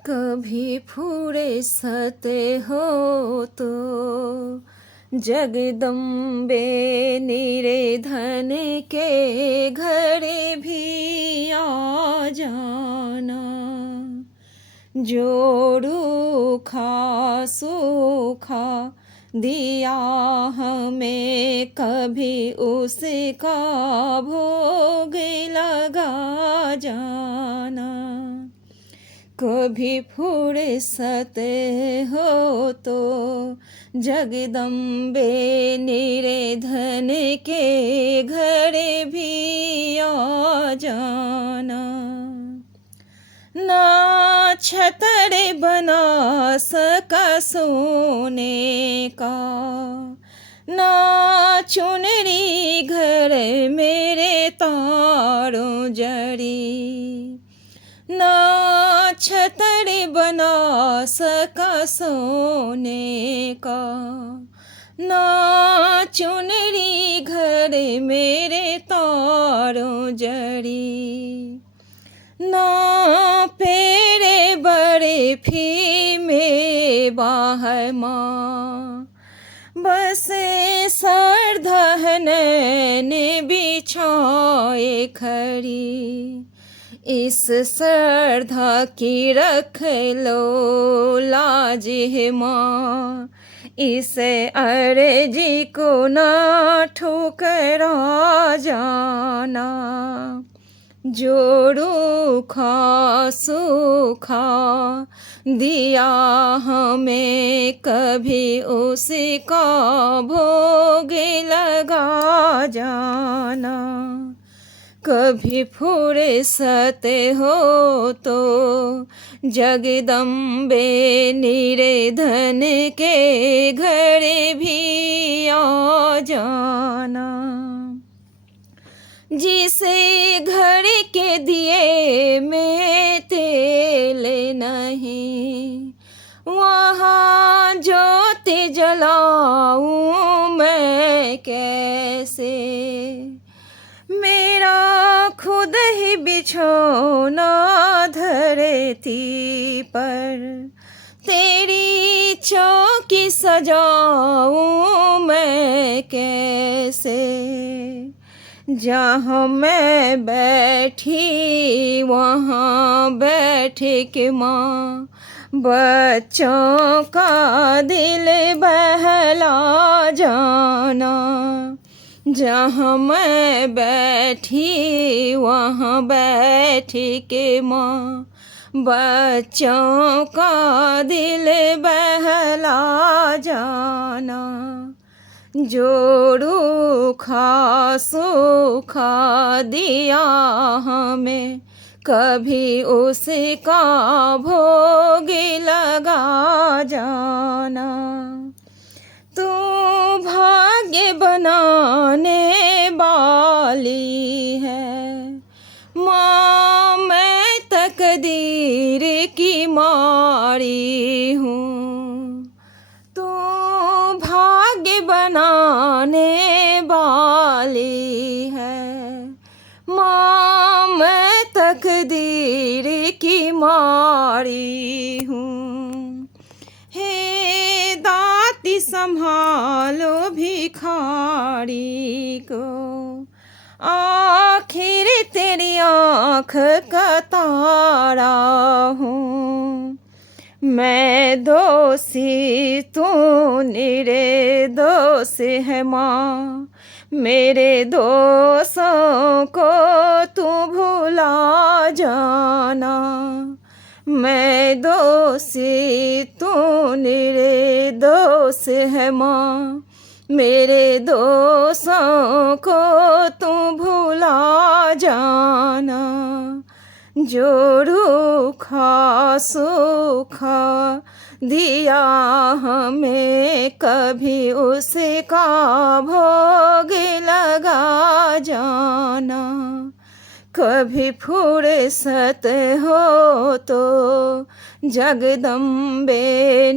कभी फुर्सत हो तो जगदम्बे निर्धन के घर भी आ जाना। जोड़ू खा सूखा दिया हमें कभी उसका भोग लगा जाना। कभी फुर्सत हो तो जगदम्बे निर्धन के घर भी आ जाना। ना छतर बना सका सोने का, ना चुनरी घर मेरे तारों जड़ी। ना छतर बना सका सोने का, ना चुनरी घर मेरे तारों जड़ी। ना पेड़े बड़े फी में बाहर माँ, बस सरधन ने बिछाए खड़ी। इस श्रद्धा की रख लो लाज है माँ, इस अर्जी को ना ठुकरा जाना। जोड़ू खा सूखा दिया हमें कभी उसका भोग लगा जाना। कभी फुर्सत हो तो जगदम्बे निर्धन के घर भी आ जाना। जिसे घर के दिए में तेल नहीं, वहाँ ज्योति जलाऊं मैं कैसे। मेरा खुद ही बिछौना धरती पर, तेरी चौकी सजाऊं मैं कैसे। जहाँ मैं बैठी वहाँ बैठ के माँ, बच्चों का दिल बहला जाना। जहाँ मैं बैठी वहाँ बैठ के माँ, बच्चों का दिल बहला जाना। जोड़ू खा सूखा दिया हमें कभी उसका भोग लगा जाना। तू भाग्य बनाने वाली है माँ, मैं तकदीर की मारी हूँ। तू भाग्य बनाने वाली है माँ, मैं तकदीर की मारी हूँ। हे दाती संभालो भिखारी को, आखिर तेरी आँख का तारा हूँ। मैं दोषी तू निर्दोष है माँ, मेरे दोषों को तू भुला जाना। मैं दोषी तू निर्दोष है माँ, मेरे दोषों को तू भुला जाना। जोड़ू खा सूखा दिया हमें कभी उसका भोग लगा जाना। कभी फुर्सत हो तो जगदम्बे